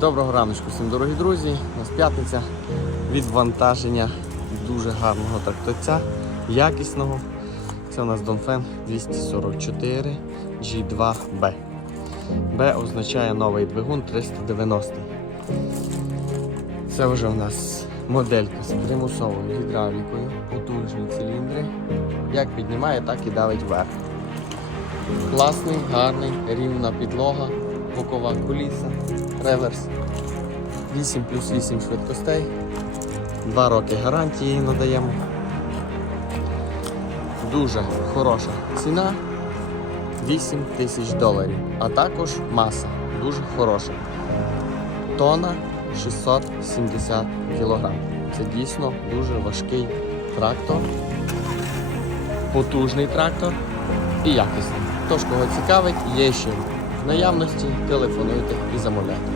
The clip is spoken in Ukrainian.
Доброго раночку всім дорогі друзі. У нас п'ятниця. Відвантаження дуже гарного тракторця, якісного. Це у нас Донфен 244 G2B. B означає новий двигун 390. Це вже у нас моделька з примусовою гідравлікою, потужні циліндри. Як піднімає, так і давить вверх. Класний, гарний, рівна підлога, бокова куліса, реверс. 8 плюс 8 швидкостей. 2 роки гарантії надаємо. Дуже хороша ціна. 8 тисяч доларів. А також маса. Дуже хороша. Тона 670 кг. Це дійсно дуже важкий трактор. Потужний трактор і якісний. Тож, кого цікавить, є ще наявності, телефонуйте і замовляйте.